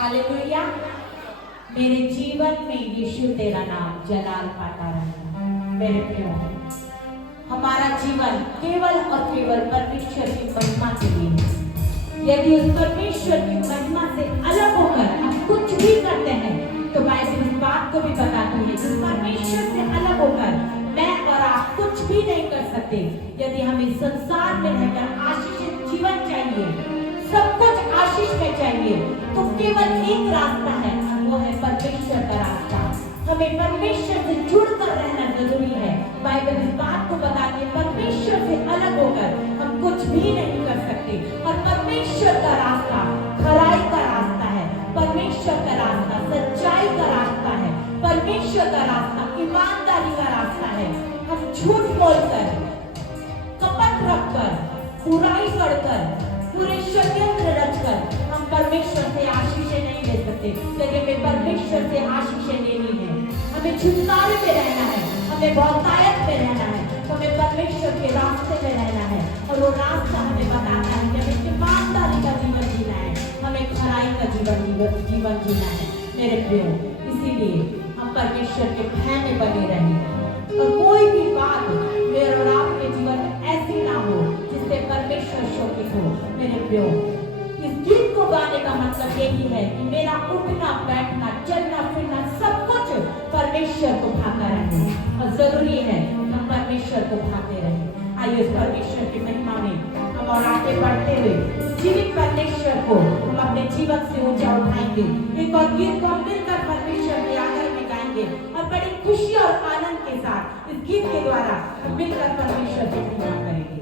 Hallelujah. मेरे जीवन में यीशु तेरा नाम जलाल पाता रहेगा। मेरे प्रियो, हमारा जीवन केवल और केवल परमेश्वर की महिमा के लिए है। यदि उस परमेश्वर की महिमा से अलग होकर हम कुछ भी करते हैं तो बाइबल इस बात को भी बताती है कि परमेश्वर से अलग होकर मैं और आप कुछ भी नहीं कर सकते। यदि हमें संसार में रहकर आशीषित जीवन चाहिए, सब कुछ आशीष में चाहिए, तो केवल एक रास्ता है, वो है परमेश्वर का रास्ता। हमें परमेश्वर से जुड़कर रहना जरूरी है। बाइबल इस बात को बताती है परमेश्वर से अलग होकर हम कुछ भी नहीं कर सकते। और परमेश्वर का रास्ता खराई का रास्ता है, परमेश्वर का रास्ता सच्चाई का रास्ता है, परमेश्वर का रास्ता ईमानदारी का रास्ता है। हम झूठ बोलकर, कपट रखकर, बुराई करकर, पूरे षड्यंत्र रचकर हम परमेश्वर से आशीषें नहीं ले सकते। लेकिन हमें परमेश्वर से आशीषें लेनी है, हमें छुटकारे में रहना है, हमें बहुतायत में रहना है, हमें परमेश्वर के रास्ते में रहना है। और वो रास्ता हमें बताता है कि हमें ईमानदारी का जीवन जीना है, हमें खराई का जीवन जीना है। मेरे प्रियो, इसीलिए हम परमेश्वर के भय में बने रहें और कोई भी बात मेरे और आपके जीवन में ऐसी ना हो जिससे परमेश्वर शोकित हो। मेरे प्रियो, इस गीत को गाने का मतलब यही है कि मेरा उठना बैठना चलना फिरना सब कुछ परमेश्वर को भाता रहे और जरूरी है हम परमेश्वर को भाते रहे। आइए उस परमेश्वर की महिमा में हम और आगे बढ़ते हुए जीवित परमेश्वर को हम अपने जीवन से ऊंचा उठाएंगे। एक और गीत को हम मिलकर परमेश्वर के आदर में गाएंगे और बड़ी खुशी और आनंद के साथ इस गीत के द्वारा मिलकर परमेश्वर की महिमा करेंगे।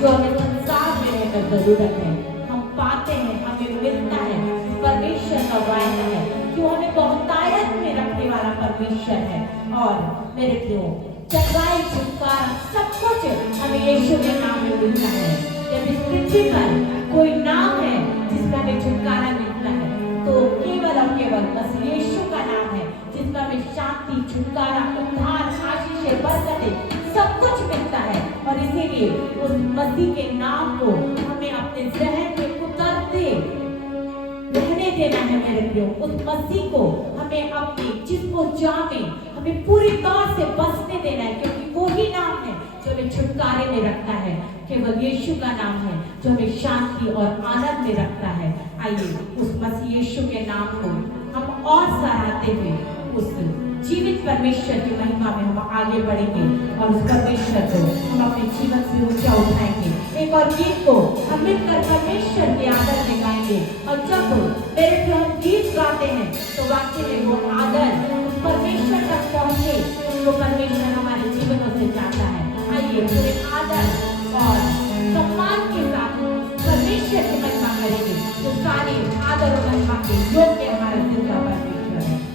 जो हमें संसार में रहकर जरूरत है, हम पाते हैं, हमें मिलता है। परमेश्वर का वायदा है कि वो हमें बहुतायत में रखने वाला परमेश्वर है। और मेरे प्रियो, चंगाई, छुटकारा सब कुछ हमें यीशु के नाम में मिलता है। जब इस पृथ्वी पर कोई नाम है जिसमें हमें छुटकारा मिलता है, तो केवल और केवल बस यीशु का नाम है, जिसमें हमें शांति, छुटकारा, उद्धार, आशीष, बरकतें सब कुछ मिलता है। और इसीलिए उस मसीह के नाम को हमें अपने जहन में उतरते रहने देना है मेरे प्रियो। उस मसीह को हमें अपने जिस्म जान में हमें पूरी तरह से बसने देना है, क्योंकि वो ही नाम है जो हमें छुटकारे में रखता है। केवल यीशु का नाम है जो हमें शांति और आनंद में रखता है। आइए उस मसीह यीशु के नाम को हम और सराहते हुए उस जीवित परमेश्वर की महिमा में हम आगे बढ़ेंगे और उस परमेश्वर को हम अपने जीवन से ऊंचा उठाएंगे। एक और गीत को हम मिलकर परमेश्वर के आदर में गाएंगे। और जब मेरे प्रिय हम गीत गाते हैं तो वाकई में वो आदर उस परमेश्वर तक पहुंचे, वो परमेश्वर हमारे जीवनों से चाहता है। आइए पूरे आदर और सम्मान के साथ परमेश्वर की महिमा करेंगे। तो सारे आदर और महिमा के योग्य हमारा जिंदा परमेश्वर है।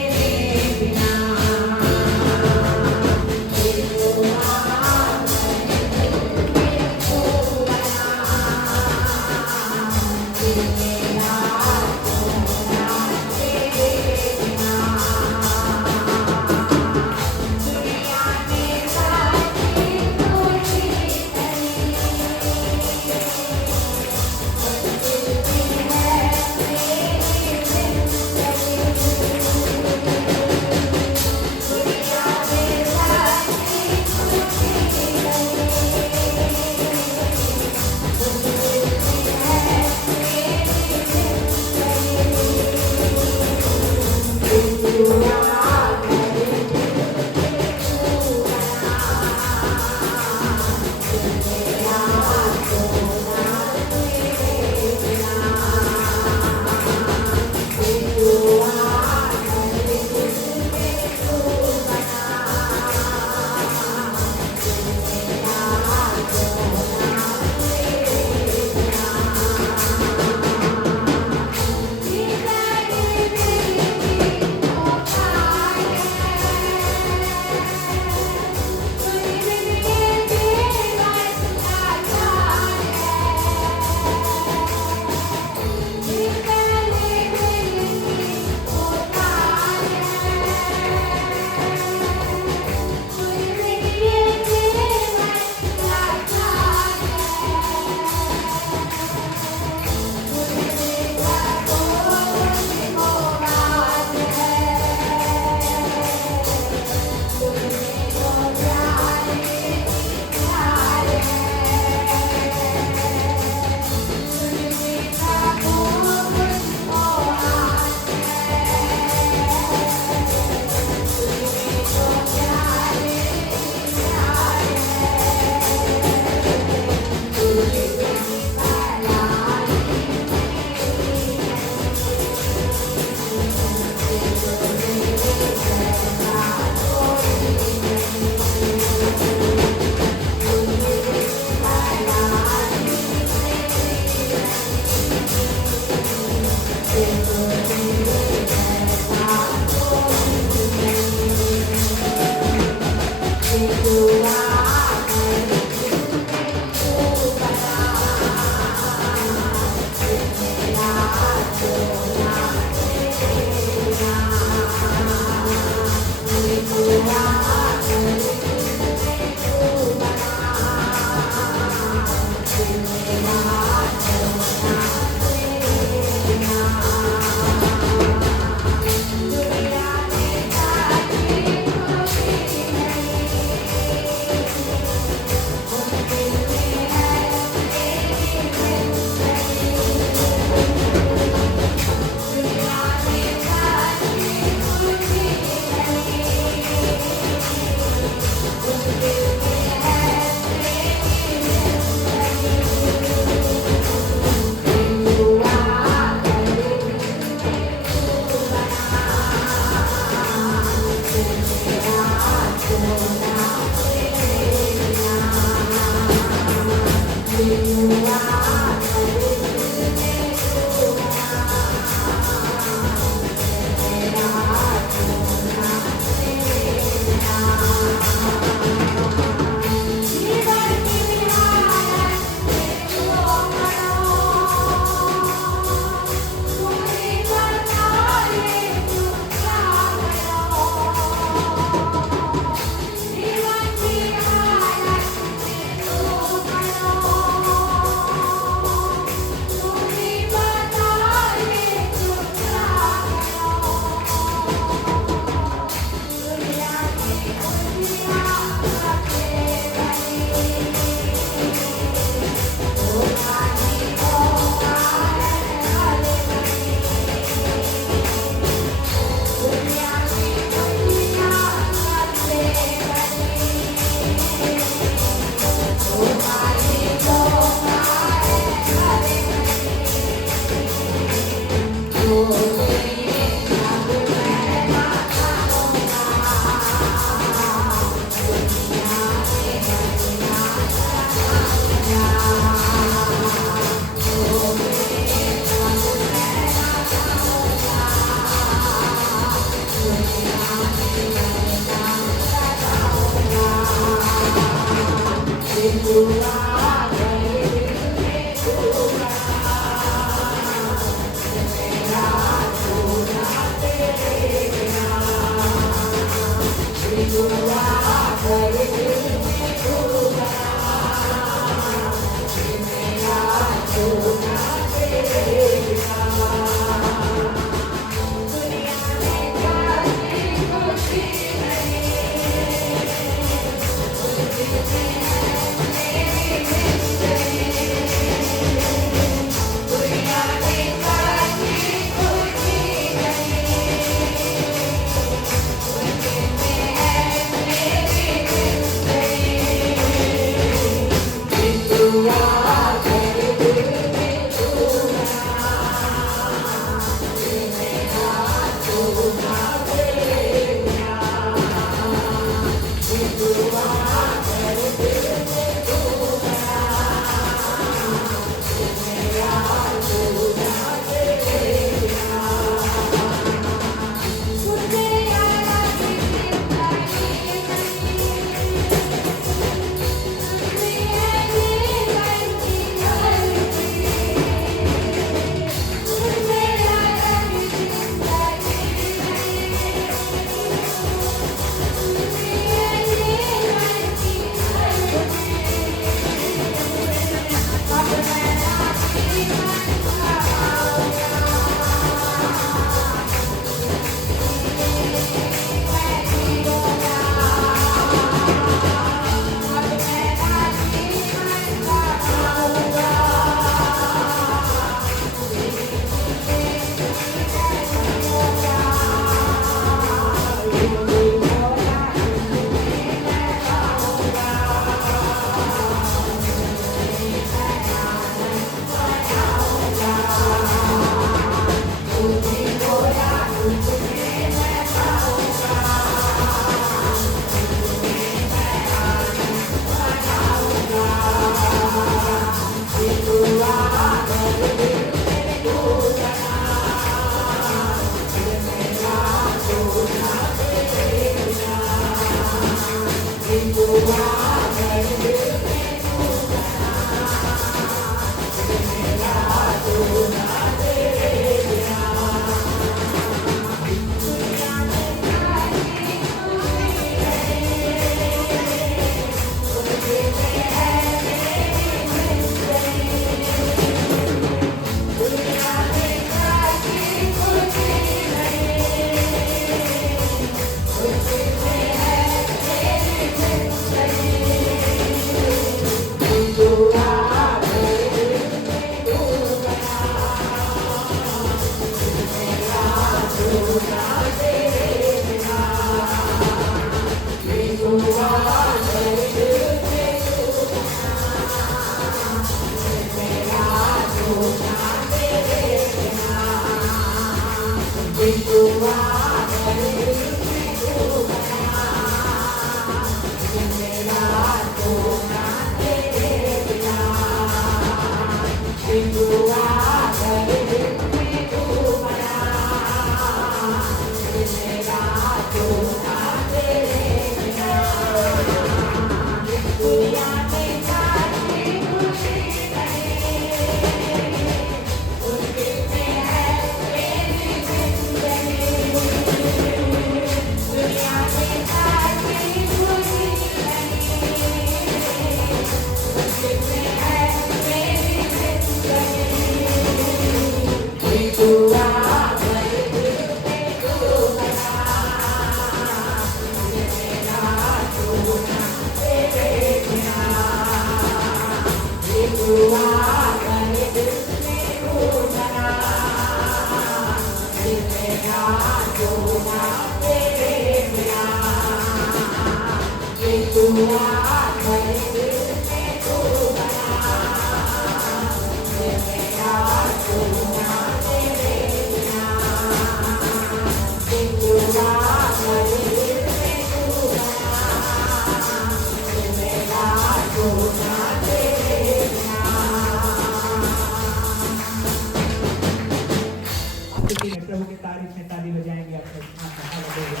प्रभु की तारीफ में ताली बजाएंगे अपने स्थान पर। हालेलुया।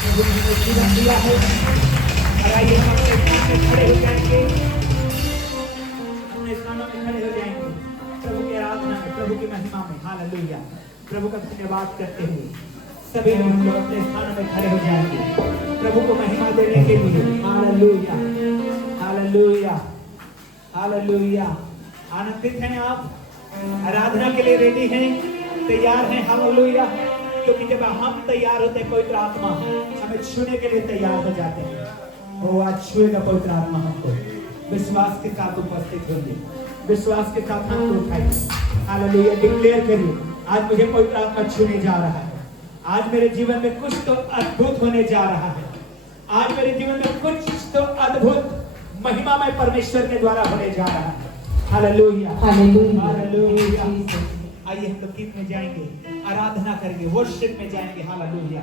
प्रभु ने हमें जीवन दिया है और आइए हम अपने स्थान में खड़े हो जाएंगे, अपने स्थानों में खड़े हो जाएंगे प्रभु की आराधना में, प्रभु की महिमा में। हालेलुया। प्रभु का धन्यवाद करते हुए सभी लोग अपने स्थानों में खड़े हो जाएंगे प्रभु को महिमा देने के लिए। Hallelujah, hallelujah, hallelujah. आनंदित हैं आप? आराधना के लिए रेडी हैं, तैयार हैं? हालेलुया। क्योंकि जब हम तैयार होते हैं पवित्र आत्मा हमें छूने के लिए तैयार हो जाते हैं। वो आज छुएगा पवित्र आत्मा हमको। विश्वास के साथ उपस्थित होंगे, विश्वास के साथ हमको उठाइए। हालेलुया। डिक्लेयर करिए, आज मुझे पवित्र आत्मा छूने जा रहा है। आज मेरे जीवन में कुछ तो अद्भुत होने जा रहा है। आज मेरे जीवन में कुछ तो अद्भुत महिमामय परमेश्वर के द्वारा होने जा रहा है। Hallelujah, hallelujah, hallelujah. आइए हम लोग गीत में जाएंगे, आराधना करेंगे, वर्शिप में जाएंगे। हालेलुया।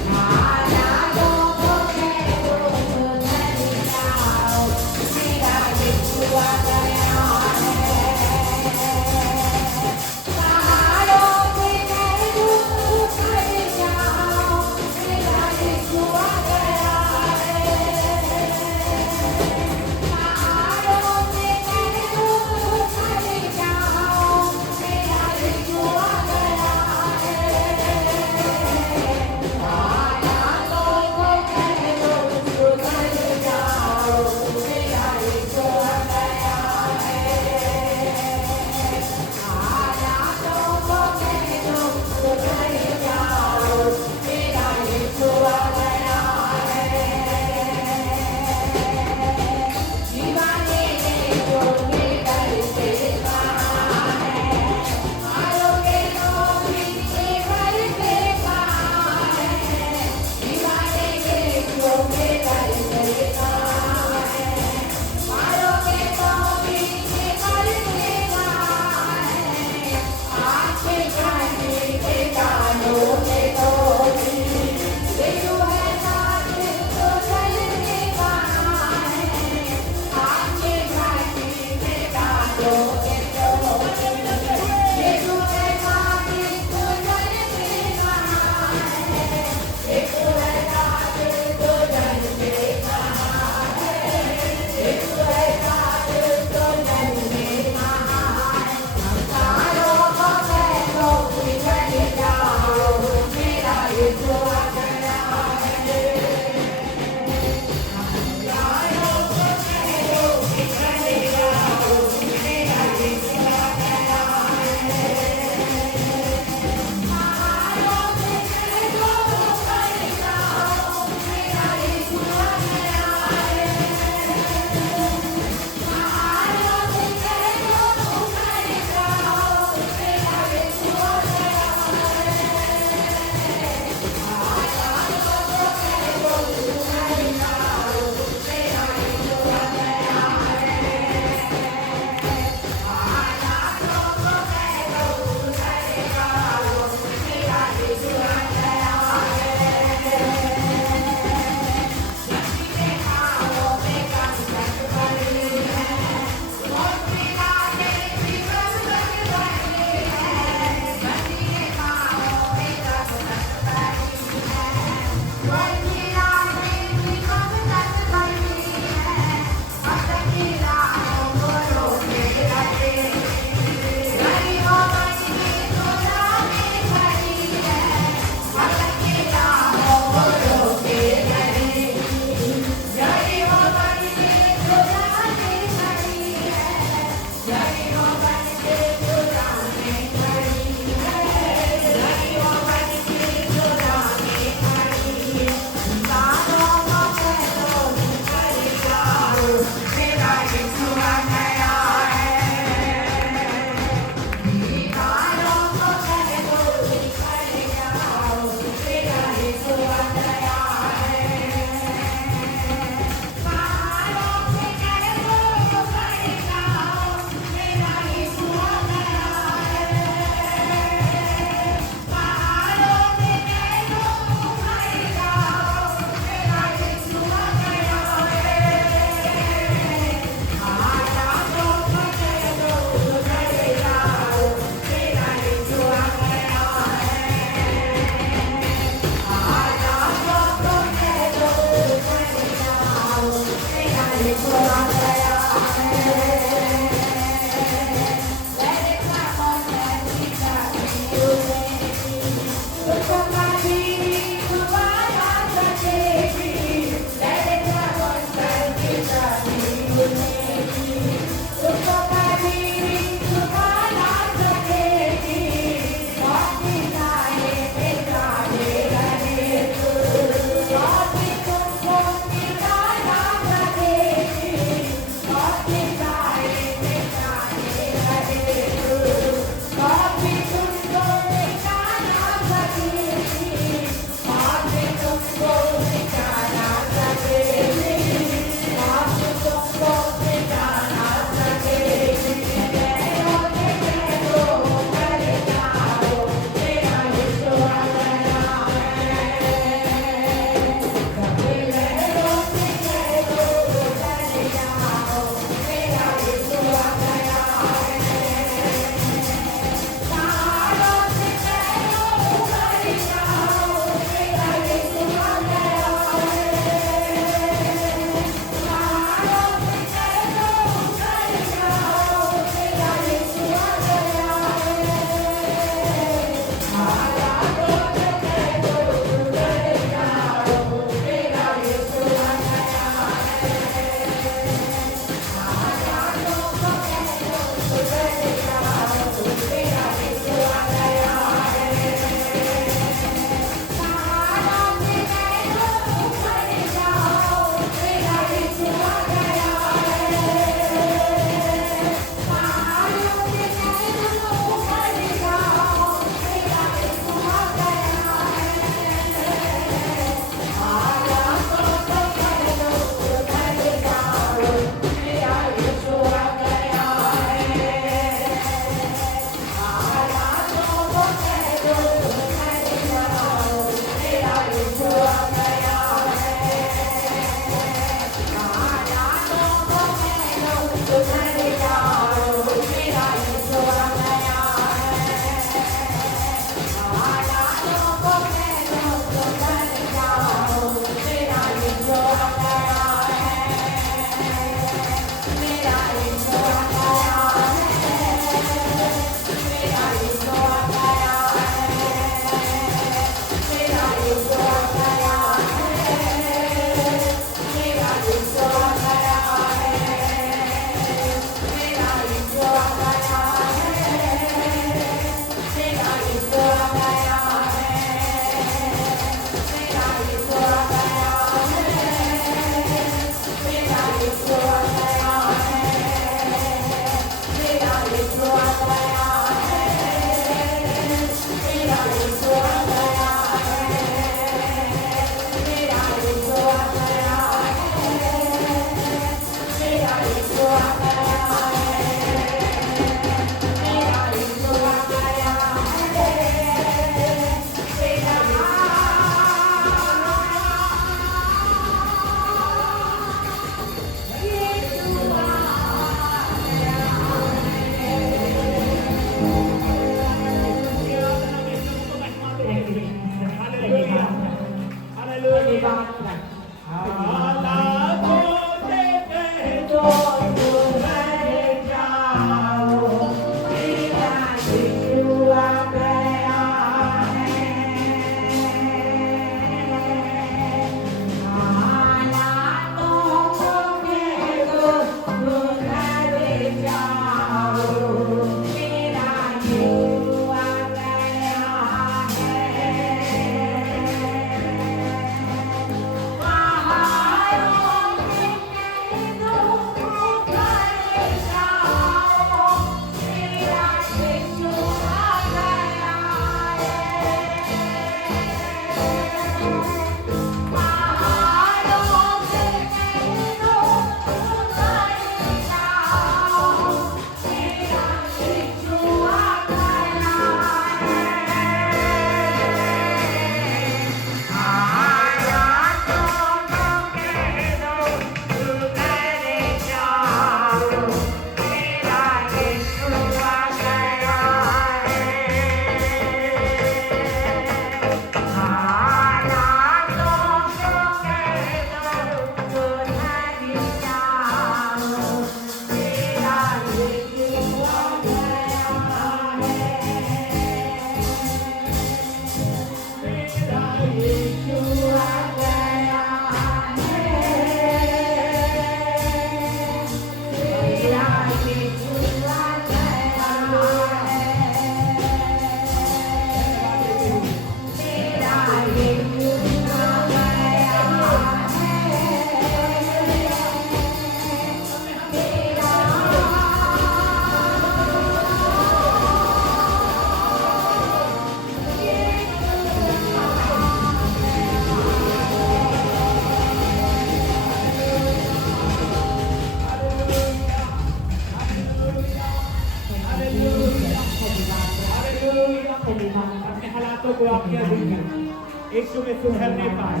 चले जाएं। अपने हालातों को आपके अधीन करें। यीशु में सुधरने पाए,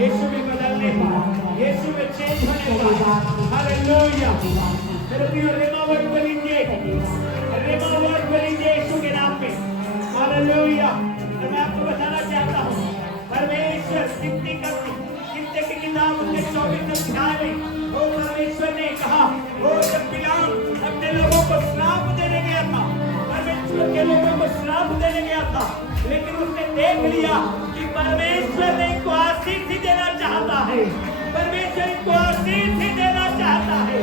यीशु में बदलने पाए, यीशु में चेंज होने पाए। हालेलुया। मेरे प्रिय रेमा वर्ड बोलिए, रेमा वर्ड बोलिए यीशु के नाम में। हालेलुया। और मैं आपको बताना चाहता हूँ, परमेश्वर कितने की किताब उसके 24 अध्याय में वो परमेश्वर ने कहा, वो जब बिलाम अपने लोगों को श्राप देने गया था, परमेश्वर के लोगों को श्राप देने गया था, लेकिन उसने देख लिया कि परमेश्वर ने इनको आशीष ही देना चाहता है, परमेश्वर इनको आशीष ही देना चाहता है।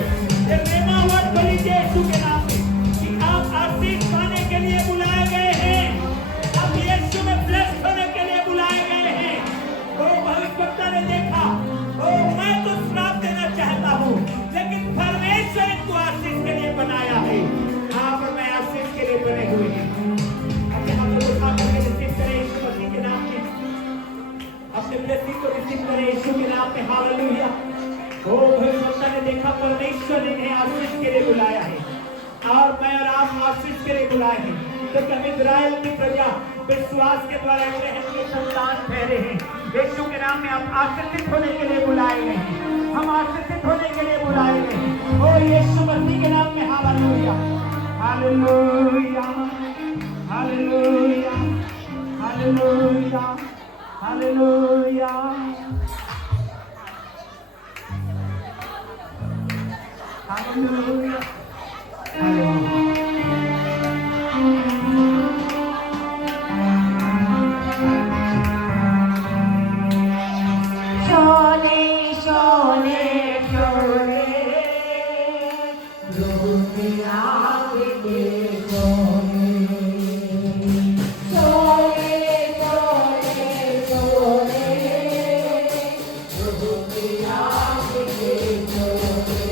रेमा वर्ड बोलिए यीशु के नाम में कि आप आशीष पाने के लिए बुलाए गए हैं, आप यीशु में ब्लेस्ड होने के लिए बुलाए गए हैं। वो भविष्यवक्ता ने देखा, ओ मैं तो श्राप देना चाहता हूँ, लेकिन परमेश्वर इनको आशीष के लिए बनाया है। आप और मैं आशीष के लिए बने हुए हैं। अपने हाथों को उठा करके रिसीव करें यीशु मसीह के नाम में, अपने ब्लेसिंग को रिसीव करें यीशु के नाम में। हालेलुया। ओ भविष्यवक्ता ने देखा, परमेश्वर ने इन्हें आशीष के लिए बुलाया है, और मैं और आप आशीष के लिए बुलाए हैं, क्योंकि हम इस्राएल की प्रजा विश्वास के द्वारा इब्राहिम के संतान ठहरे हैं। यीशु के नाम में आप आशीषित होने के लिए बुलाए गए हैं, हम आशीषित होने के लिए बुलाए गए हैं। ओ यीशु मसीह के नाम में hallelujah, hallelujah, hallelujah, hallelujah, hallelujah. Hallelujah, Sholay Sholay Sholay दुनिया के शोले शोले शोले शोले दुनिया के शोले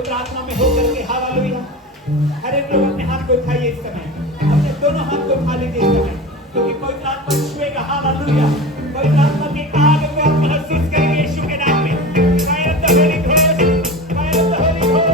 प्रार्थना में होकर के हालेलुया। हर एक लोग अपने हाथ को उठाइए इस समय, अपने दोनों हाथ को उठा लीजिए इस समय, क्योंकि पवित्र आत्मा छुएगा। हालेलुया। पवित्र आत्मा की आग को आप महसूस करेंगे यीशु के नाम में। Fire of the Holy Ghost, fire of the Holy Ghost।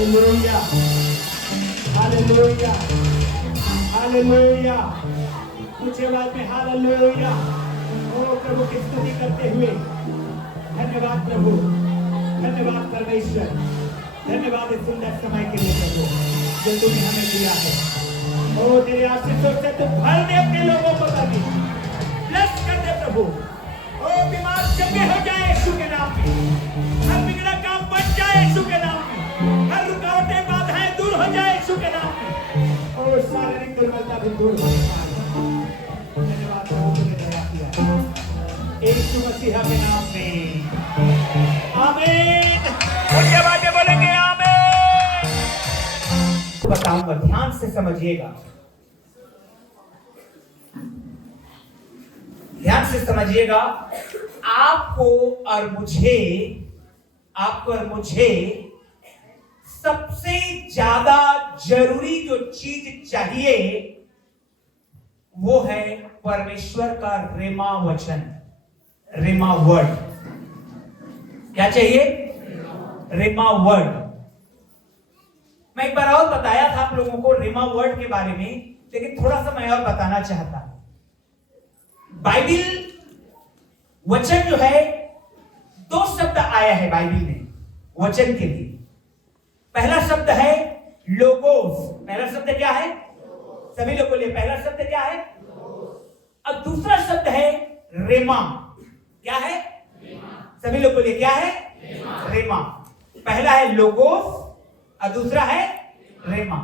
Hallelujah, hallelujah, hallelujah. कुछ आवाज में हालेलुया। ओ प्रभु की स्तुति करते हुए धन्यवाद प्रभु, धन्यवाद परमेश्वर, धन्यवाद इस सुंदर समय के लिए प्रभु जो तूने हमें दिया है। ओ तेरे आशीषों से तू भर दे अपने लोगों को कभी ब्लेस कर दे प्रभु। ओ बीमार चंगे हो जाए यीशु के नाम में, हर बिगड़ा काम बच जाए यीशु के नाम में, हर रुकावटें बाधाएं दूर हो जाए यीशु के नाम में, और शारीरिक दुर्बलता भी दूर हो जाए। धन्यवाद प्रभु तूने दया किया यीशु मसीह के नाम में, आमीन। उसके बाद बोलेंगे आमीन। बताऊंगा, ध्यान से समझिएगा, ध्यान से समझिएगा। आपको और मुझे सबसे ज्यादा जरूरी जो चीज चाहिए वो है परमेश्वर का रेमा वचन, रेमा वर्ड। क्या चाहिए? रेमा वर्ड। मैं एक बार और बताया था आप लोगों को रेमा वर्ड के बारे में, लेकिन थोड़ा सा मैं और बताना चाहता हूं। बाइबिल वचन जो है, दो शब्द आया है बाइबिल में वचन के लिए। पहला शब्द है लोगोस। पहला शब्द क्या है? सभी लोगों के लिए पहला शब्द क्या है? अब दूसरा शब्द है रेमा। क्या है? सभी लोगों के लिए क्या है? रेमा। पहला है लोगोस और दूसरा है रेमा।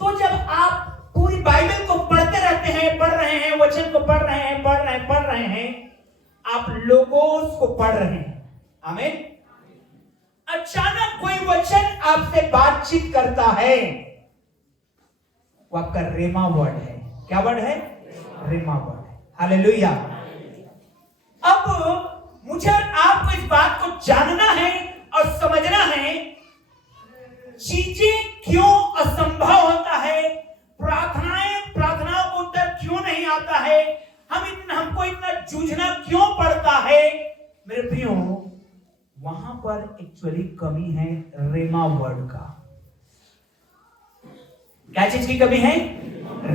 तो जब आप पूरी बाइबल को पढ़ते रहते हैं, पढ़ रहे हैं, वचन को पढ़ रहे हैं, आप लोगोस को पढ़ रहे हैं। आमीन। अचानक कोई वचन आपसे बातचीत करता है, वो आपका रेमा वर्ड है। क्या वर्ड है? रेमा वर्ड है। हालेलुया। अब मुझे आपको इस बात को जानना है और समझना है, चीजें क्यों असंभव होता है, प्रार्थनाओं को उत्तर क्यों नहीं आता है, हमको इतना जूझना क्यों पड़ता है। मेरे प्रियो, वहां पर एक्चुअली कमी है रेमा वर्ड का। क्या चीज की कमी है?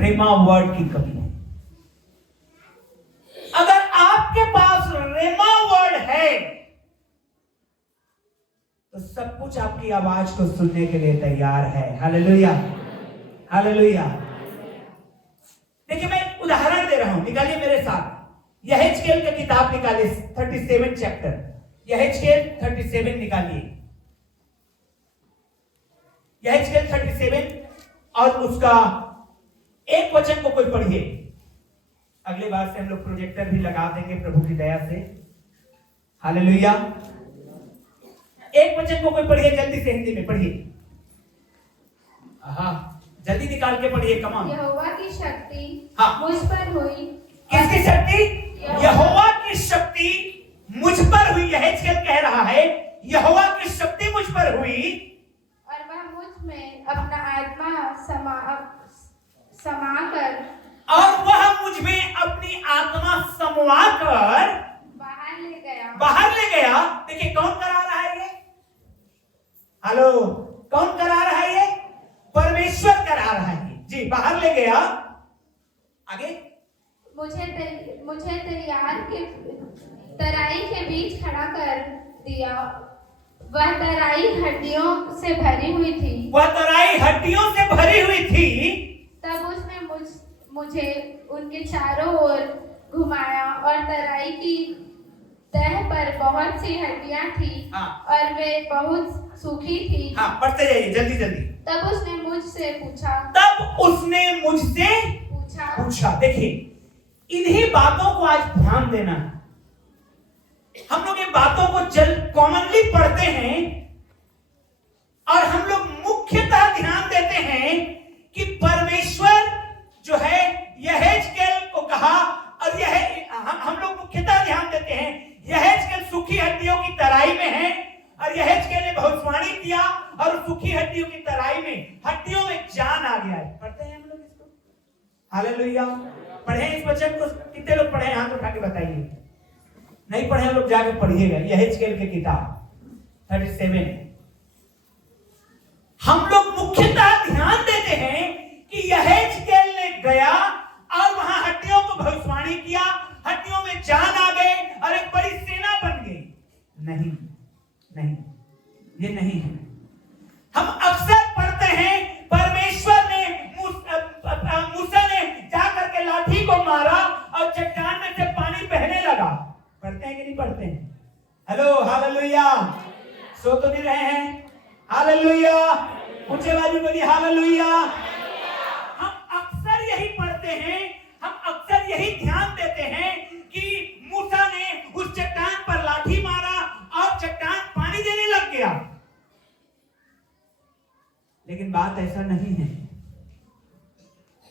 रेमा वर्ड की कमी है। अगर आपके पास रेमा वर्ड है तो सब कुछ आपकी आवाज को सुनने के लिए तैयार है। Hallelujah, hallelujah. देखिए, मैं एक उदाहरण दे रहा हूं, निकालिए मेरे साथ। यहेजकेल की किताब निकालिए, 37 चैप्टर। यहेजकेल 37 निकालिए। यहेजकेल 37 और उसका एक वचन को कोई पढ़िए। अगले बार से हम लोग प्रोजेक्टर भी लगा देंगे प्रभु की दया से। हालेलुया। एक वचन को कोई पढ़िए, जल्दी से हिंदी में पढ़िए। हाँ, जल्दी निकाल के पढ़िए। कमान। यहोवा की शक्ति हाँ। मुझ पर हुई। किसकी शक्ति? यहोवा की शक्ति मुझ पर हुई। यहेजकेल कह रहा है, यहोवा की शक्ति मुझ पर हुई और वह मुझ में अपना आत्मा समाकर और वह मुझ में अपनी आत्मा समवा कर बाहर ले गया। बाहर ले गया। देखिए, कौन करा रहा है ये? हेलो, कौन करा रहा है ये? परमेश्वर करा रहा है जी। बाहर ले गया। आगे, मुझे तराई के बीच खड़ा कर दिया। वह तराई हड्डियों से भरी हुई थी। वह तराई हड्डियों से भरी हुई थी। तब उसने मुझे उनके चारों ओर घुमाया और तराई की तह पर बहुत सी हड्डियां थी। हाँ। और वे बहुत सूखी थी। हाँ, पढ़ते जाइए जल्दी जल्दी। तब उसने मुझसे पूछा। देखिए, इन्हीं बातों को आज ध्यान देना। हम लोग ये बातों को कॉमनली पढ़ते हैं और हम लोग मुख्यतः ध्यान देते हैं कि परमेश्वर जो है यहेजकेल को कहा, और हम लोग मुख्यतः ध्यान देते हैं यहेजकेल सूखी हड्डियों की तराई में है और यहेजकेल ने भविष्यवाणी किया और सूखी हड्डियों की तराई में हड्डियों में जान आ गया है। पढ़ते हैं हम लोग इसको। हालेलुया। पढ़े इस वचन को? कितने लोग पढ़े? हाथ उठा के बताइए। नहीं पढ़े लोग जाके पढ़िएगा यहेजकेल की किताब 37। हम लोग मुख्यतः ध्यान देते हैं कि यहेजकेल ने गया और वहां हड्डियों को भविष्यवाणी किया, हड्डियों में जान आ गए और एक बड़ी सेना बन गई। नहीं, ये नहीं है। हम अक्सर पढ़ते हैं परमेश्वर ने मूसा ने जाकर के लाठी को मारा और चट्टान में से पानी बहने लगा। पढ़ते हैं कि नहीं पढ़ते हैं? Hello, hallelujah. सो तो नहीं रहे हैं? हालेलुया। ऊंचे आवाज में बोलिए हालेलुया। हम अक्सर यही पढ़ते हैं, हम अक्सर यही ध्यान देते हैं कि मूसा ने उस चट्टान पर लाठी मारा और चट्टान पानी देने लग गया। लेकिन बात ऐसा नहीं है।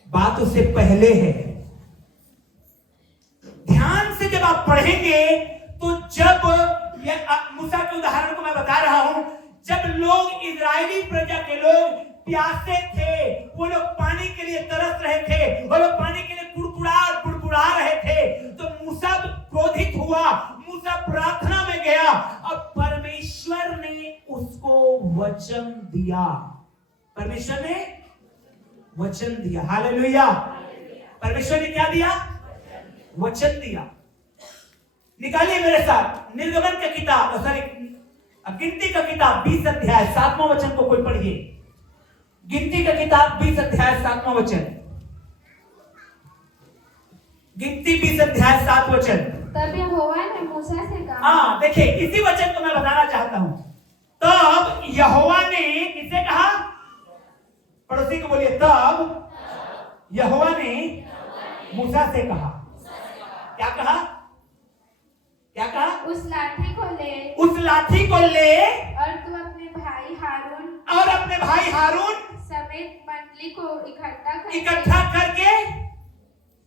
बात उससे पहले है। ध्यान से जब आप पढ़ेंगे तो जब मूसा के उदाहरण को मैं बता रहा हूं, जब लोग इजरायली प्रजा के लोग प्यासे थे, वो लोग पानी के लिए तरस रहे थे, वो लोग पानी के लिए कुड़कुड़ा रहे थे, तो मूसा क्रोधित हुआ। मूसा प्रार्थना में गया और परमेश्वर ने उसको वचन दिया। परमेश्वर ने वचन दिया। हालेलुया। परमेश्वर ने क्या दिया? वचन दिया। निकालिए मेरे साथ निर्गमन की किताब, गिनती का किताब 20 अध्याय 7वां वचन को कोई पढ़िए। गिनती का किताब 20 अध्याय 7वां वचन। गिनती 20 अध्याय 7 वचन। तब यहोवा ने मूसा से कहा। हाँ, देखिए, इसी वचन को मैं बताना चाहता हूं। तब यहोवा ने किसे कहा? पड़ोसी को बोलिए, तब यहोवा ने मूसा से कहा। क्या कहा? उस लाठी को ले। उस लाठी को ले और तू अपने भाई हारून समेत मंडली को इकट्ठा करके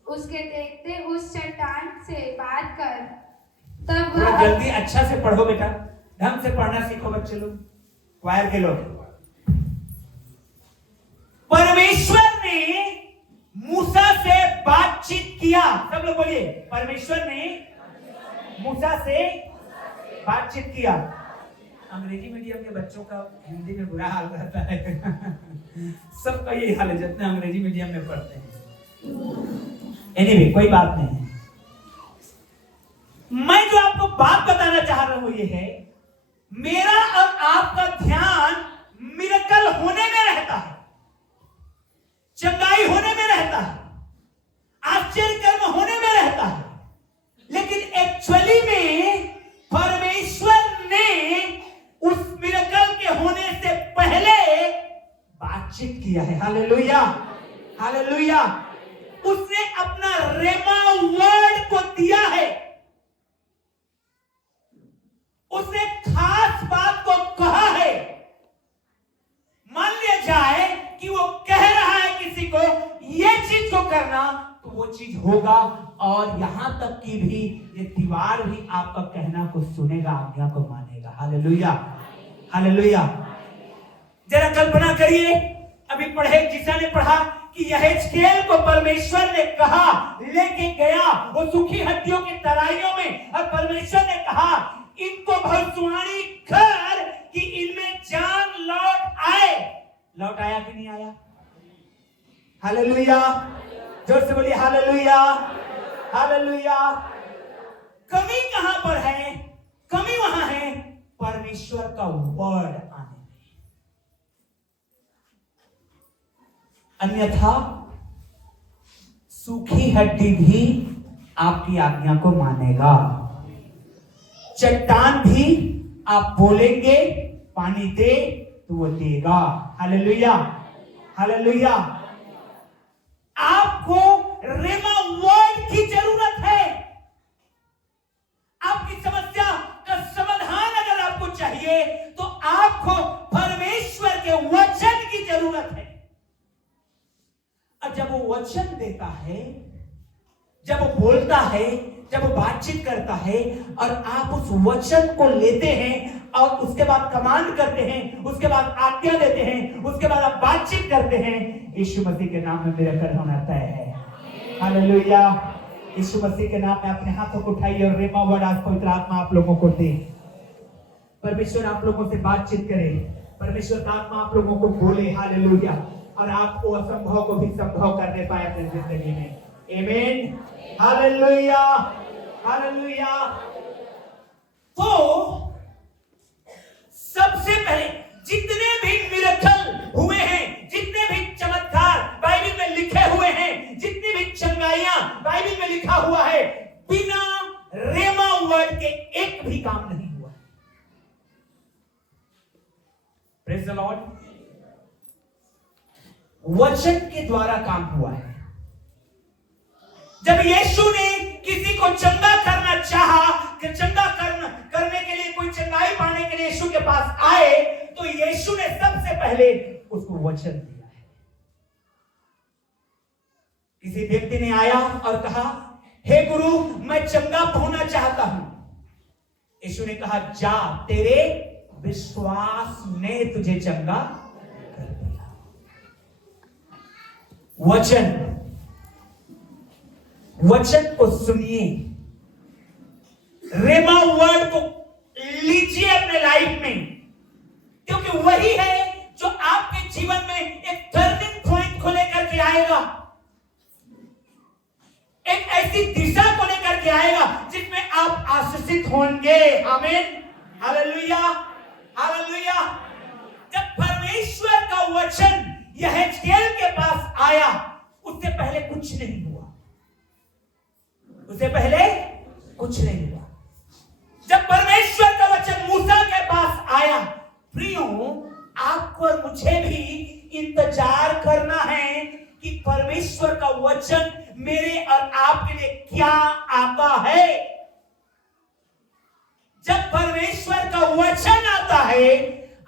उसके देखते उस चट्टान से बात कर। तब थोड़ा वह जल्दी अच्छा से पढ़ो बेटा, ढंग से पढ़ना सीखो बच्चे लोग, क्वायर के लोग। परमेश्वर ने मूसा से बातचीत किया। सब लोग बोलिए, परमेश्वर ने मूसा से बातचीत किया। अंग्रेजी मीडियम के बच्चों का हिंदी में बुरा हाल रहता है सबका यही हाल है जितने अंग्रेजी मीडियम में पढ़ते हैं। एनीवे, कोई बात नहीं है। मैं जो आपको बात बताना चाह रहा हूं ये है, मेरा और आपका ध्यान मिरेकल होने में रहता है, चंगाई होने में रहता है, आश्चर्य कर्म होने में रहता है, लेकिन एक्चुअली में परमेश्वर ने उस मिरेकल के होने से पहले बातचीत किया है। Hallelujah, hallelujah. उसने अपना रेमा वर्ड को दिया है, उसने खास बात को कहा है। मान लिया जाए कि वो कह रहा है किसी को ये चीज को करना, तो वो चीज होगा, और यहां तक कि भी ये दीवार भी आपका कहना को सुनेगा, आज्ञा को मानेगा। Hallelujah, hallelujah. जरा कल्पना करिए, अभी पढ़े जिसा ने पढ़ा कि यहेजकेल को परमेश्वर ने कहा, लेके गया वो सूखी हड्डियों की तराइयों में, और परमेश्वर ने कहा इनको भविष्यवाणी कर कि इनमें जान लौट आए। लौट आया कि नहीं आया? हालेलुया, जोर से बोलिए हालेलुया, हालेलुया। कमी कहां पर है? कमी वहां है परमेश्वर का वर्ड आने में। अन्यथा सूखी हड्डी भी आपकी आज्ञा को मानेगा, चट्टान भी आप बोलेंगे पानी दे तो वो देगा। Hallelujah, hallelujah. आपको रेमा वर्ड की जरूरत है। आपकी समस्या का समाधान अगर आपको चाहिए तो आपको परमेश्वर के वचन की जरूरत है। और जब वो वचन देता है, जब वो बोलता है, जब वो बातचीत करता है, और आप उस वचन को लेते हैं और उसके बाद कमांड करते हैं, उसके बाद आज्ञा देते हैं, उसके बाद आप बातचीत करते हैं, यीशु मसीह के नाम में मिरेकल होना तय है। हालेलुया। यीशु मसीह के नाम में अपने हाथों को उठाइए और रेमा वर्ड आज पवित्र आत्मा आप लोगों को दे। परमेश्वर आप लोगों से बातचीत करे, परमेश्वर का आत्मा आप लोगों को बोले। हालेलुया। और आपको असंभव को भी संभव करने पाए अपनी जिंदगी में। आमीन, हालेलुया, हालेलुया। तो सबसे पहले जितने भी मिरेकल हुए हैं, जितने भी चमत्कार बाइबल में लिखे हुए हैं, जितनी भी चंगाइयां बाइबल में लिखा हुआ है, बिना रेमा वर्ड के एक भी काम नहीं हुआ। Praise the Lord. वचन के द्वारा काम हुआ है। जब यीशु ने किसी को चंगा करना चाहा, कि चंगा करने के लिए, कोई चंगाई पाने के लिए यीशु के पास आए, तो यीशु ने सबसे पहले उसको वचन दिया है। किसी व्यक्ति ने आया और कहा, हे गुरु मैं चंगा होना चाहता हूं। यीशु ने कहा, जा तेरे विश्वास ने तुझे चंगा कर दिया। वचन को सुनिए, रेमा वर्ड को लीजिए अपने लाइफ में, क्योंकि वही है जो आपके जीवन में एक टर्निंग पॉइंट को लेकर के आएगा, एक ऐसी दिशा को लेकर के आएगा जिसमें आप आशीषित होंगे। आमीन, हालेलुया, हालेलुया। जब परमेश्वर का वचन यहेजकेल के पास आया, उससे पहले कुछ नहीं हुआ, उससे पहले कुछ नहीं हुआ। जब परमेश्वर का वचन मूसा के पास आया, प्रियो आपको और मुझे भी इंतजार करना है कि परमेश्वर का वचन मेरे और आपके लिए क्या आता है। जब परमेश्वर का वचन आता है,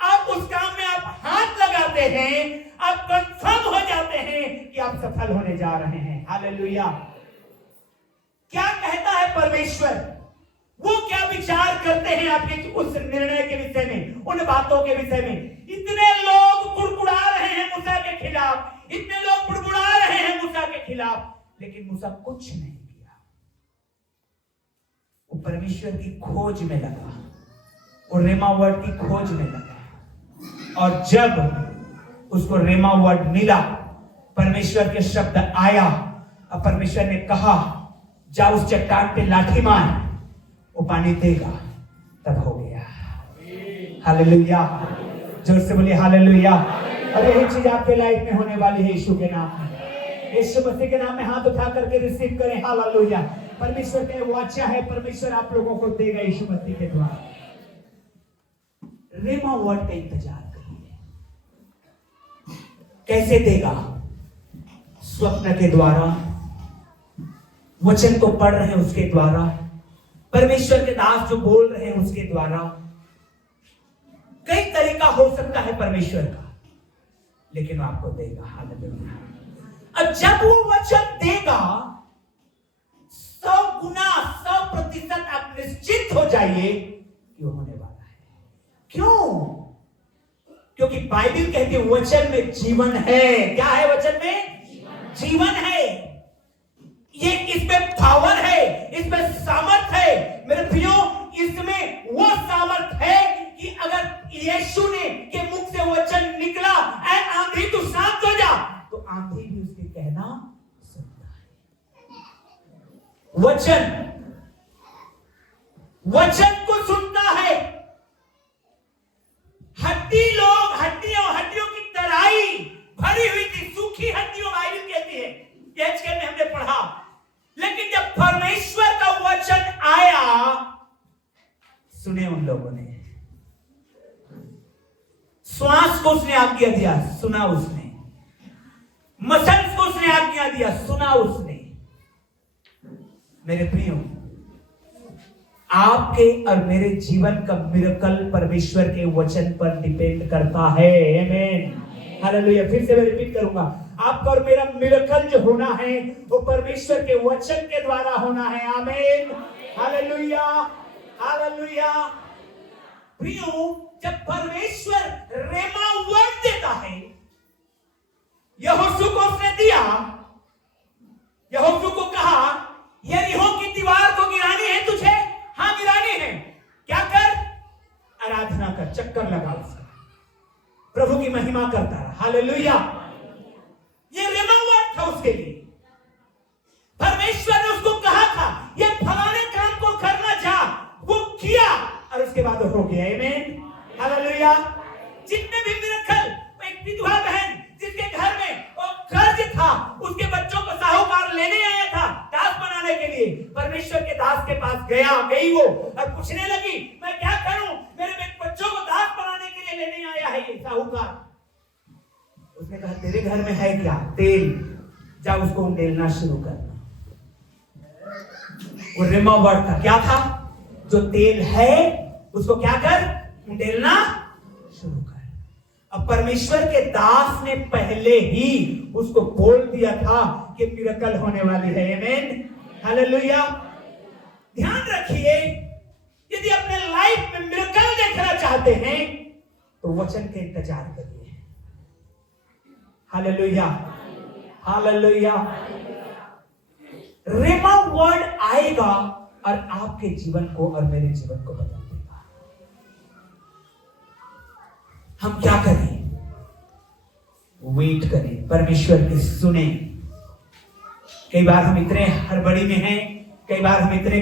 आप उस काम में आप हाथ लगाते हैं, आप कंफर्म हो जाते हैं कि आप सफल होने जा रहे हैं। हालेलुया। क्या कहता है परमेश्वर, वो क्या विचार करते हैं आपके उस निर्णय के विषय में, उन बातों के विषय में। इतने लोग बुड़बुड़ा रहे हैं मूसा के खिलाफ, इतने लोग बुड़बुड़ा रहे हैं मूसा के खिलाफ, लेकिन मूसा कुछ नहीं किया। वो परमेश्वर की खोज में लगा, वो रेमा वर्ड की खोज में लगा, और जब उसको रेमा वर्ड मिला, परमेश्वर के शब्द आया और परमेश्वर ने कहा जा उस चट्टान पे लाठी मार, वो पानी देगा, तब हो गया। हालेलुया। जोर से बोलिए हालेलुया। और यही चीज आपके लाइफ में होने वाली है यीशु के नाम में। यीशु मसीह के नाम में हाथ उठा करके रिसीव करें। हालेलुया। परमेश्वर का वाचा है, परमेश्वर आप लोगों को देगा यीशु मसीह के द्वारा। रेमा वर्ड का इंतजार करिए। कैसे देगा? स्वप्न के द्वारा, वचन को पढ़ रहे हैं उसके द्वारा, परमेश्वर के दास जो बोल रहे हैं उसके द्वारा। कई तरीका हो सकता है परमेश्वर का, लेकिन वो आपको देगा। हालेलुया। अब जब वो वचन देगा, 100 गुना 100% आप निश्चित हो जाइए कि वो होने वाला है। क्यों? क्योंकि बाइबल कहती है वचन में जीवन है। क्या है वचन में? जीवन है। ये इसमें पावर है, इसमें सामर्थ है। मेरे प्रियो, इसमें वो सामर्थ है कि अगर यीशु ने के मुख से वचन निकला, ऐ आंधी तू शांत हो जा, तो आंधी भी उसके कहना सुनता है। वचन को सुनता है। हड्डियों की तराई भरी हुई थी, सूखी हड्डियों बाइबल कहती है, एचके में हमने पढ़ा। लेकिन जब परमेश्वर का वचन आया, सुने उन लोगों ने, श्वास को उसने आज्ञा दिया, सुना उसने, मसल्स को उसने आज्ञा दिया, सुना उसने। मेरे प्रियो, आपके और मेरे जीवन का मिरेकल परमेश्वर के वचन पर डिपेंड करता है। आमीन। हालेलुया। फिर से मैं रिपीट करूंगा, आपका और मेरा मिरेकल जो होना है वो परमेश्वर के वचन के द्वारा होना है। आमीन। हालेलुया। हालेलुया। प्रियो, जब परमेश्वर रेमा वर्ड देता है, यहोशू को उसने दिया, यहोशू को कहा यरीहो की दीवार को गिरानी है तुझे। हाँ, गिरानी है। क्या कर? आराधना कर, चक्कर लगा उसका, प्रभु की महिमा करता रहा। हालेलुया। ये रेमा वर्ड था उसके लिए। परमेश्वर ने उसको कहा था ये फलाने काम को करना, जा, वो किया, और उसके बाद हो गया। आमीन। हालेलुया। जितने भी मिरेकल, एक विधवा बहन जिसके घर में वो कर्ज था, उसके बच्चों को साहूकार लेने आया था दास बनाने के लिए, परमेश्वर के दास के पास गई वो और पूछने लगी मैं क्या करूं, मेरे बच्चों को दास बनाने के लिए लेने आया है ये साहूकार। उसने कहा तेरे घर में है क्या? तेल, जा उसको उंडेलना शुरू करना। वो रेमा वर्ड था। क्या था? जो तेल है उसको क्या कर? उंडेलना शुरू कर। अब परमेश्वर के दास ने पहले ही उसको बोल दिया था कि मिरेकल होने वाली है। आमीन। हालेलुया। ध्यान रखिए, यदि अपने लाइफ में मिरेकल देखना चाहते हैं तो वचन के इंतजार करिए। हालेलुया। हालेलुया। रेमा वर्ड आएगा और आपके जीवन को और मेरे जीवन को बदल देगा। हम क्या करें? वेट करें, परमेश्वर की सुने। कई बार हम इतने हड़बड़ी में हैं, कई बार हम इतने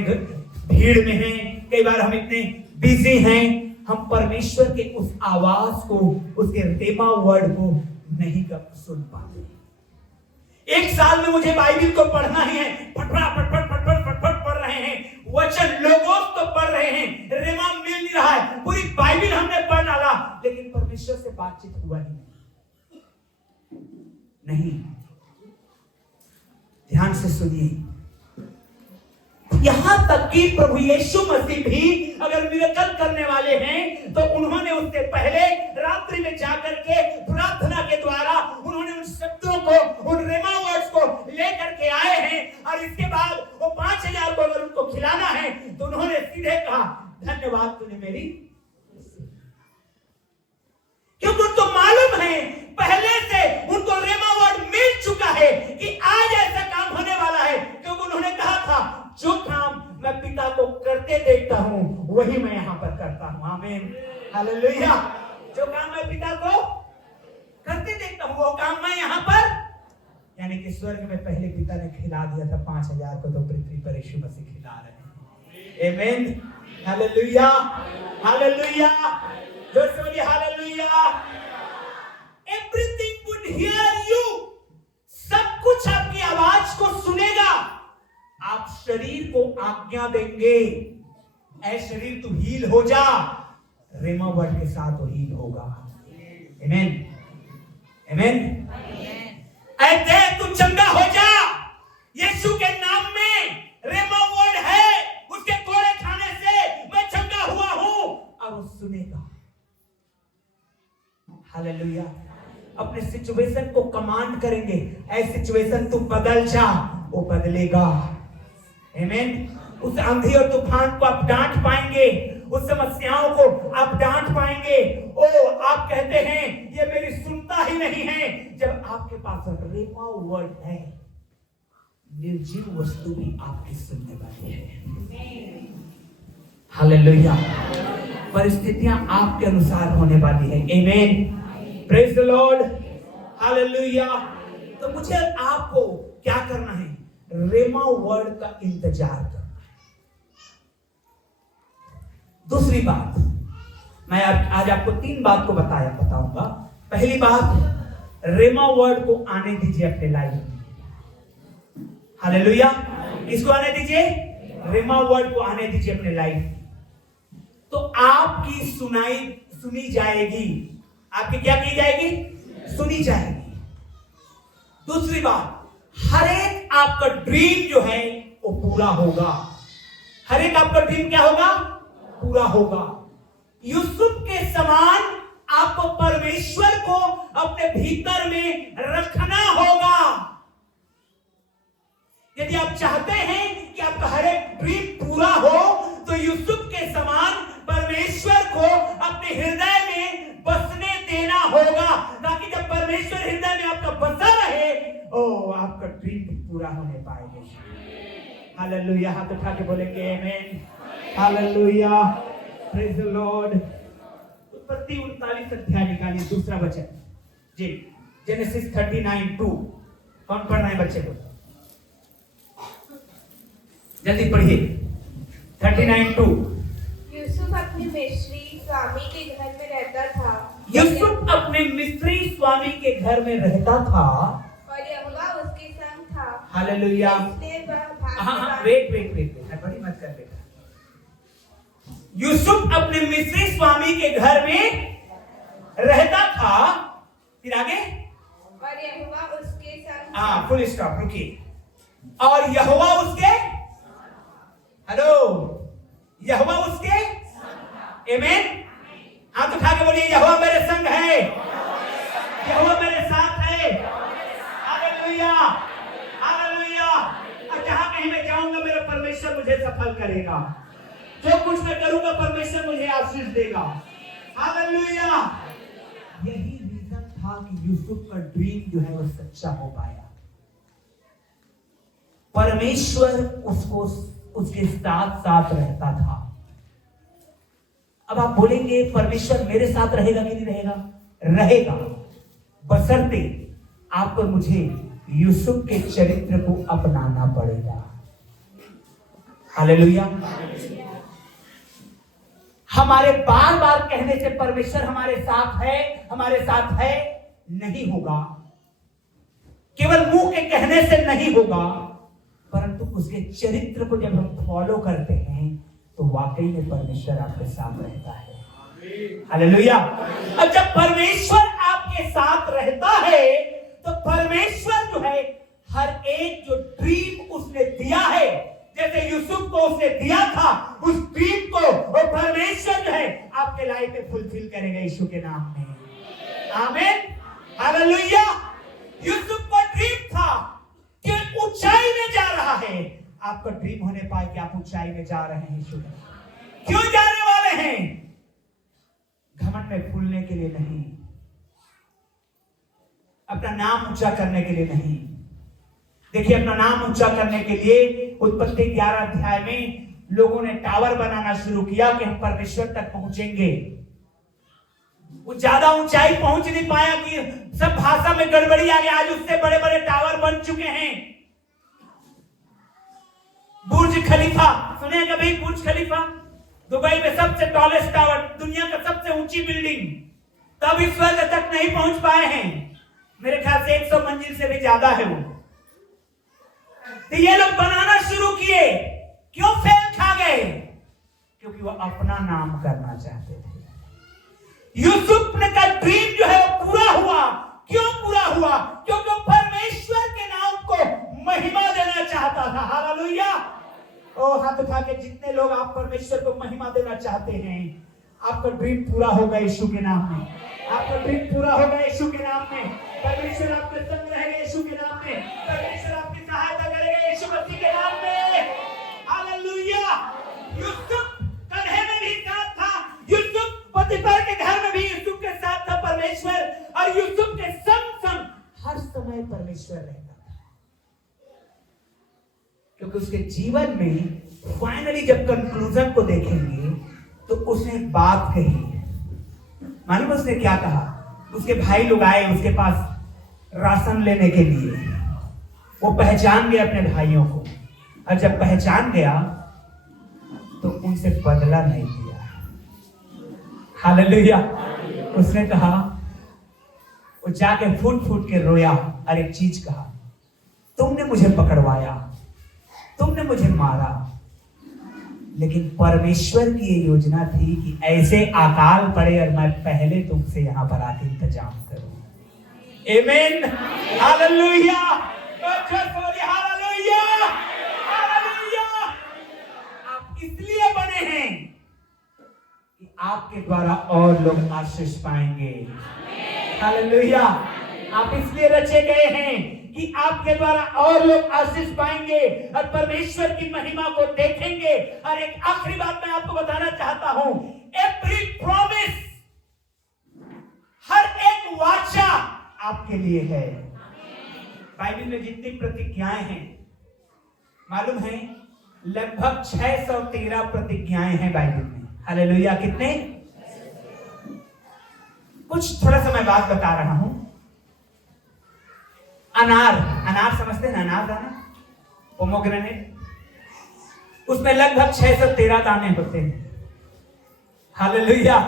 भीड़ में हैं, कई बार हम इतने बिजी हैं, हम परमेश्वर के उस आवाज को, उसके रेमा वर्ड को नहीं सुन पाते। एक साल में मुझे बाइबल को पढ़ना ही है, फटफट पढ़ रहे हैं, वचन लोगोस तो पढ़ रहे हैं, रेमा मिल नहीं रहा है, पूरी बाइबल हमने पढ़ डाला, लेकिन परमेश्वर से बातचीत हुआ ही नहीं। ध्यान से सुनिए, यहां तक कि प्रभु यीशु मसीह भी अगर मिरेकल करने वाले हैं तो उन्होंने उससे पहले रात्रि में जाकर के प्रार्थना के द्वारा उन्होंने उन शब्दों को, उन रेमा वर्ड्स को लेकर के आए हैं, और इसके बाद वो 5000 को अगर उनको खिलाना है तो उन्होंने सीधे कहा धन्यवाद तूने मेरी, क्योंकि उनको मालूम है, पहले से उनको रेमा वर्ड मिल चुका है कि आज ऐसा काम होने वाला है, क्योंकि उन्होंने कहा था जो काम मैं पिता को करते देखता हूं वही मैं यहां पर करता हूं। आमीन, हालेलुया। जो काम मैं पिता को करते देखता हूं वो काम मैं यहां पर, यानी कि स्वर्ग में पहले पिता ने खिला दिया था 5000 को, तो पृथ्वी पर यीशु मसीह खिला रहे हैं। आमीन, हालेलुया, हालेलुया। जो बोलिए hallelujah. Everything would hear you, सब कुछ आपकी आवाज को सुनेगा। आप शरीर को आज्ञा देंगे, ऐ शरीर तू हील हो जा, रेमा वर्ड के साथ वो हील होगा। आमीन, आमीन। ऐ देह तू चंगा हो जा, यीशु के नाम में रेमा वर्ड है, उसके कोड़े खाने से मैं चंगा हुआ हूं, और वो सुनेगा। हालेलुया। अपने सिचुएशन को कमांड करेंगे, ऐ सिचुएशन तू बदल जा, वो बदलेगा। आमीन। उस आंधी और तूफान को आप डांट पाएंगे, उस समस्याओं को आप डांट पाएंगे। ओ आप कहते हैं ये मेरी सुनता ही नहीं है, जब आपके पास रेमा वर्ड है, निर्जीव वस्तु भी आपकी सुनने वाली है। हालेलुया। परिस्थितियां आपके अनुसार होने वाली है। आमीन, प्रेज द लॉर्ड, हालेलुया। तो मुझे आपको क्या करना है? रेमा वर्ड का इंतजार करना है। दूसरी बात, मैं आज आपको 3 बात को बताऊंगा। पहली बात, रेमा वर्ड को आने दीजिए अपने लाइफ में। हालेलुया। इसको आने दीजिए, रेमा वर्ड को आने दीजिए अपने लाइफ में, तो आपकी सुनी जाएगी। आपकी क्या की जाएगी? सुनी जाएगी। दूसरी बात, हर एक आपका ड्रीम जो है वो पूरा होगा। हर एक आपका ड्रीम क्या होगा? पूरा होगा। यूसुफ के समान आपको परमेश्वर को अपने भीतर में रखना होगा। यदि आप चाहते हैं कि आपका हर एक ड्रीम पूरा हो, तो यूसुफ के समान परमेश्वर को अपने हृदय में बसने देना होगा, ताकि जब परमेश्वर हृदय में आपका बसा रहे, ओ आपका ड्रीम भी पूरा होने पाएगा। हालेलुया। हाथ उठा के बोलेंगे आमीन, हालेलुया, प्रेज द लॉर्ड। उत्पत्ति 39 अध्याय निकालिए, दूसरा वचन जी, जेनेसिस 39:2। कौन पढ़ रहे हैं बच्चे को? जल्दी पढ़िए। 39:2। यूसुफ अपने मिस्री स्वामी के घर में रहता था। यूसुफ अपने मिस्री स्वामी के घर में रहता था, और यहोवा उसके संग था। हालेलुया। इसलिए वह भाग्यवान। वेट, बड़ी मत कर बेटा। यूसुफ अपने मिस्री स्वामी के घर में रहता था, फिर आगे, और यहोवा उसके संग। फुल स्टॉप, रुकिए। और यहोवा उसके, हेलो, यहोवा उसके, आमीन। हाथ उठा के बोलिए यहोवा मेरे संग है, यहोवा मेरे साथ है। Hallelujah, hallelujah. और जहां कहीं मैं जाऊंगा मेरा परमेश्वर मुझे सफल करेगा। जो कुछ मैं करूंगा परमेश्वर मुझे आशीष देगा। हालेलुया। यही रीजन था कि यूसुफ का ड्रीम जो है वो सच्चा हो पाया। परमेश्वर उसको उसके साथ साथ रहता था। अब आप बोलेंगे परमेश्वर मेरे साथ रहेगा कि नहीं रहेगा? रहेगा, बशर्ते आपको मुझे यूसुफ के चरित्र को अपनाना पड़ेगा। हालेलुया। हमारे बार बार कहने से परमेश्वर हमारे साथ है नहीं होगा। केवल मुंह के कहने से नहीं होगा, परंतु उसके चरित्र को जब हम फॉलो करते हैं तो वाकई में परमेश्वर आपके साथ रहता है। हालेलुया। और जब परमेश्वर आपके साथ रहता है तो परमेश्वर जो है हर एक जो ड्रीम उसने दिया है, जैसे यूसुफ को उसने दिया था, उस ड्रीम को वो परमेश्वर जो है आपके लाइफ में फुलफिल करेगा यीशु के नाम में। आमीन, हालेलुया। यूसुफ को ड्रीम था कि ऊंचाई में जा रहा है। आपका ड्रीम होने पाए कि आप ऊंचाई में जा रहे हैं यीशु में। क्यों जाने वाले हैं? घमंड में फूलने के लिए नहीं, अपना नाम ऊंचा करने के लिए नहीं। देखिए, अपना नाम ऊंचा करने के लिए उत्पत्ति 11 अध्याय में लोगों ने टावर बनाना शुरू किया कि हम परमेश्वर तक पहुंचेंगे। वो ज्यादा ऊंचाई पहुंच नहीं पाया कि सब भाषा में गड़बड़ी आ गई। आज उससे बड़े बड़े टावर बन चुके हैं। बुर्ज खलीफा सुने कभी? बुर्ज खलीफा दुबई में सबसे टॉलेस्ट टावर, दुनिया का सबसे ऊंची बिल्डिंग, तब इस स्वर्ग तक नहीं पहुंच पाए हैं। मेरे ख्याल से 100 मंजिल से भी ज्यादा है वो। तो ये लोग बनाना शुरू किए। क्यों फेल खा गए? क्योंकि वो अपना नाम करना चाहते थे। यूसुफ ने का ड्रीम जो है वो पूरा हुआ। क्यों पूरा हुआ? क्योंकि वो परमेश्वर के नाम को महिमा देना चाहता था। हालेलुया। ओ हाथ उठा के जितने लोग आप परमेश्वर को महिमा देना चाहते हैं, आपका ड्रीम पूरा होगा यीशु के नाम में। आपका ड्रीम पूरा होगा यीशु के नाम में। परमेश्वर आपके संग रहेगा यीशु के नाम में। परमेश्वर आपकी सहायता करेगा यीशु मसीह के नाम में। हालेलुया। यूसुफ कन्हे में भी साथ था, यूसुफ पोतीफर के घर में भी यूसुफ के साथ था परमेश्वर, और यूसुफ के संग संग हर समय परमेश्वर रहता था। क्योंकि उसके जीवन में फाइनली जब कंक्लूजन को देखेंगे तो उसने एक बात कही। मालूम उसने क्या कहा? उसके भाई लोग आए उसके पास राशन लेने के लिए। वो पहचान गया अपने भाइयों को, और जब पहचान गया तो उनसे बदला नहीं दिया। हालेलुया। उसने कहा, वो जाके फूट फूट के रोया और एक चीज कहा, तुमने मुझे पकड़वाया, तुमने मुझे मारा, लेकिन परमेश्वर की ये योजना थी कि ऐसे अकाल पड़े और मैं पहले तुमसे यहां पर आके इंतजाम करूं। आमीन, हालेलुया, हालेलुया, हालेलुया। आप इसलिए बने हैं कि आपके द्वारा और लोग आशीष पाएंगे। हालेलुया। आप इसलिए रचे गए हैं कि आपके द्वारा और लोग आशीष पाएंगे और परमेश्वर की महिमा को देखेंगे। और एक आखिरी बात मैं आपको बताना चाहता हूं, एवरी प्रॉमिस, हर एक वाचा आपके लिए है। बाइबल में जितनी प्रतिज्ञाएं हैं, मालूम है लगभग 613 प्रतिज्ञाएं हैं बाइबल में। हालेलुया। कितने? कुछ थोड़ा सा मैं बात बता रहा हूं। अनार समझते हैं? अनार दाना, पोमोग्रेनेट, उसमें लगभग 613 दाने होते हैं। हालेलुया।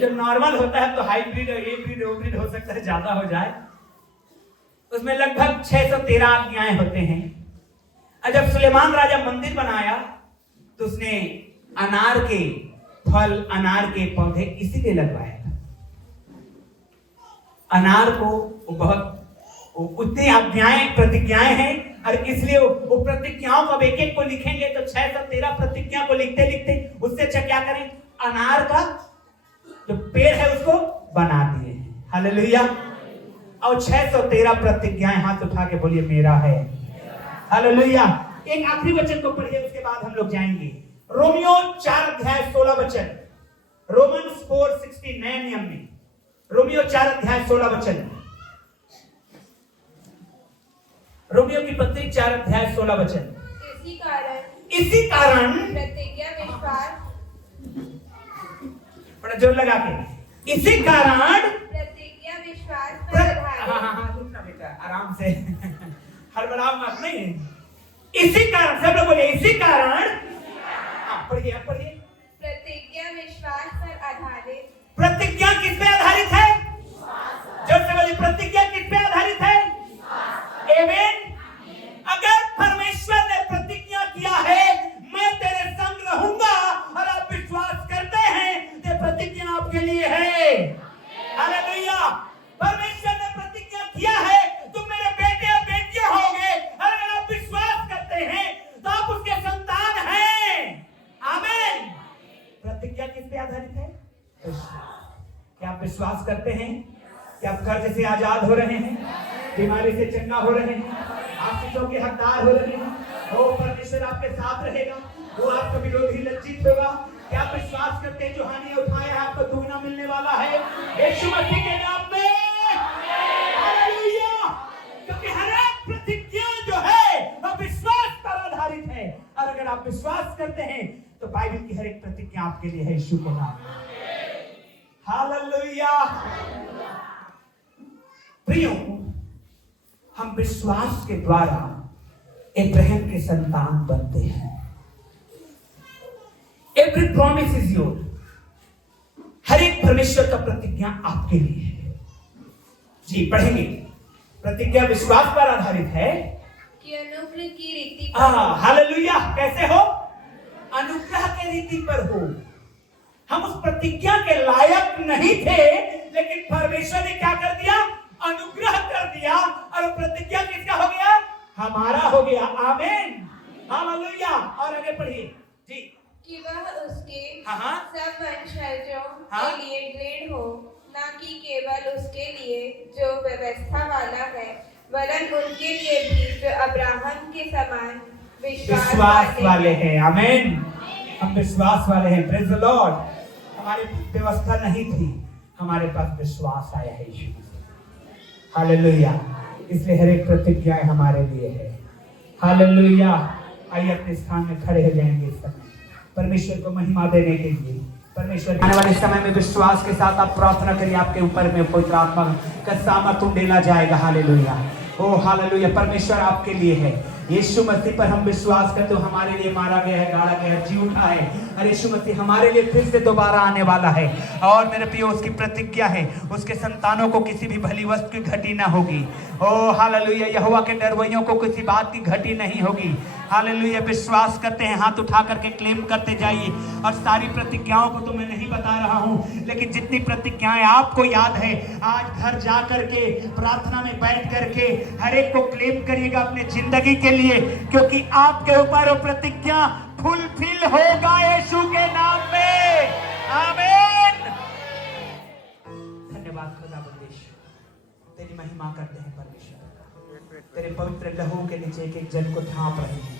जब नॉर्मल होता है तो हाइब्रिड और एब्रिड ओब्रिड हो सकता है, ज्यादा हो जाए। उसमें लगभग 613 आज्ञाएं होते हैं। और जब सुलेमान राजा मंदिर बनाया तो उसने अनार के फल, अनार के पौधे इसीलिए लगवाए। अनार को बहुत उतनी आज्ञाएं, प्रतिज्ञाएं हैं, और इसलिए वो प्रतिज्ञाओं को एक एक को लिखेंगे तो 613 प्रतिज्ञा को लिखते लिखते उससे अच्छा क्या करें, अनार का जो पेड़ है उसको बना दिए हैं। हालेलुया। और 613 प्रतिज्ञाएं, हाथ उठा के बोलिए मेरा है। हालेलुया। एक आखिरी वचन को पढ़िए, उसके बाद हम लोग जाएंगे। रोमियो 4 अध्याय 16 वचन, रोमन्स 4:16 नए नियम में, रोमियो 4 अध्याय 16 वचन, रोमियो की पत्री 4 अध्याय 16 वचन। इसी कारण प्रतिज्ञा विश्वास, बड़ा जोर लगा के, इसी कारण प्रतिज्ञा विश्वास पर आधारित। हाँ रुकना बेटा, आराम से हड़बड़ाओ मत। नहीं, इसी कारण, सब लोग बोलिए इसी कारण। पढ़िए प्रतिज्ञा विश्वास पर आधारित। प्रतिज्ञा किस पे आधारित है? जोर से बोलिए, प्रतिज्ञा किस पे आधारित है? आमीन। अगर परमेश्वर ने प्रतिज्ञा किया है मैं तेरे संग रहूंगा, और आप विश्वास करते हैं तो प्रतिज्ञा आपके लिए है। हालेलुया। परमेश्वर ने प्रतिज्ञा किया है तुम मेरे बेटे और बेटियां होगे, और अगर आप विश्वास करते हैं तो आप उसके संग क्या आप विश्वास करते हैं कि आप कर्ज से आजाद हो रहे हैं, बीमारी से चंगा हो रहे हैं, आशीषों के हकदार हो रहे हैं? वो परमेश्वर आपके साथ रहेगा, वो आपका विरोधी लज्जित होगा। क्या आप विश्वास करते हैं जो हानि उठाया है आपको दुगना मिलने वाला है यीशु मसीह के नाम में? हालेलुया! क्योंकि हर एक प्रतिज्ञा जो है वो विश्वास पर आधारित है, और अगर आप विश्वास करते हैं तो बाइबल की हर एक प्रतिज्ञा आपके लिए है यीशु के नाम में। हालेलुया! प्रियो, हम विश्वास के द्वारा अब्राहम के संतान बनते हैं। Every promise is yours. हर एक परमेश्वर का प्रतिज्ञा आपके लिए है। जी पढ़ेंगे। प्रतिज्ञा विश्वास पर आधारित है कि अनुग्रह की रीति हालेलुया! कैसे हो? अनुग्रह के रीति पर हो। हम उस प्रतिज्ञा के लायक नहीं थे, लेकिन परमेश्वर ने क्या कर दिया? अनुग्रह कर दिया, और प्रतिज्ञा किसका हो गया? हमारा हो गया। आमीन, हालेलुया! और आगे पढ़िए जी। कि वह उसके हाँ। सब वंशजों हाँ। के लिए दृढ़ हो, न कि केवल उसके लिए जो व्यवस्था वाला है, वरन उनके लिए भी जो अब्राहम के समान विश्वास वाले हैं। आमीन, हम विश्वास वाले हैं। Praise the Lord. हमारी व्यवस्था नहीं थी, हमारे पास विश्वास आया है यीशु मसीह। हालेलुया! इसलिए हर एक प्रतिज्ञा हमारे लिए है। हालेलुया! आइए अपने स्थान में खड़े हो जाएंगे इस समय परमेश्वर को महिमा देने के लिए। परमेश्वर आने वाले समय में विश्वास के साथ आप प्रार्थना करिए, आपके ऊपर में पवित्र आत्मा का सामर्थ उंडेला जाएगा। हालेलुया! ओ हालेलुया! परमेश्वर आपके लिए है। यीशु मसीह पर हम विश्वास करते हो, हमारे लिए मारा गया है, गाड़ा गया है, जी उठा है, और यीशु मसीह हमारे लिए फिर से दोबारा आने वाला है। और मेरे प्रियो, उसकी प्रतिज्ञा है उसके संतानों को किसी भी भली वस्तु की घटी ना होगी। ओ हालेलुया! यहोवा के डरवैयों को किसी बात की घटी नहीं होगी। हालेलुया! विश्वास करते हैं, हाथ उठा करके क्लेम करते जाइए। और सारी प्रतिज्ञाओं को तो मैं नहीं बता रहा हूँ, लेकिन जितनी प्रतिज्ञाएं आपको याद है, आज घर जा करके प्रार्थना में बैठ करके हर एक को क्लेम करिएगा अपने जिंदगी के लिए, क्योंकि आपके ऊपर वो प्रतिज्ञा फुलफिल होगा यीशु के नाम में। आमीन। धन्यवाद खुदा बंदिश, तेरी महिमा करते हैं परमेश्वर। तेरे पवित्र लहू के नीचे एक एक जन को ढांप रहे हैं,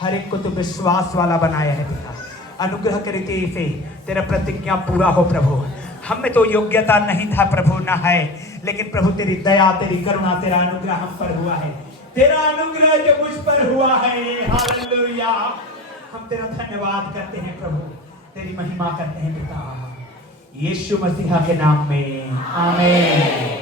हर एक को तो विश्वास वाला बनाया है पिता। अनुग्रह के रीति से तेरा प्रतिज्ञा पूरा हो प्रभु। हम में तो योग्यता नहीं था प्रभु, ना है, लेकिन प्रभु तेरी दया, तेरी करुणा, तेरा अनुग्रह हम पर हुआ है। तेरा अनुग्रह जो मुझ पर हुआ है, हालेलुया! हम तेरा धन्यवाद करते हैं प्रभु, तेरी महिमा करते हैं पिता, यीशु मसीह के नाम में। आमीन।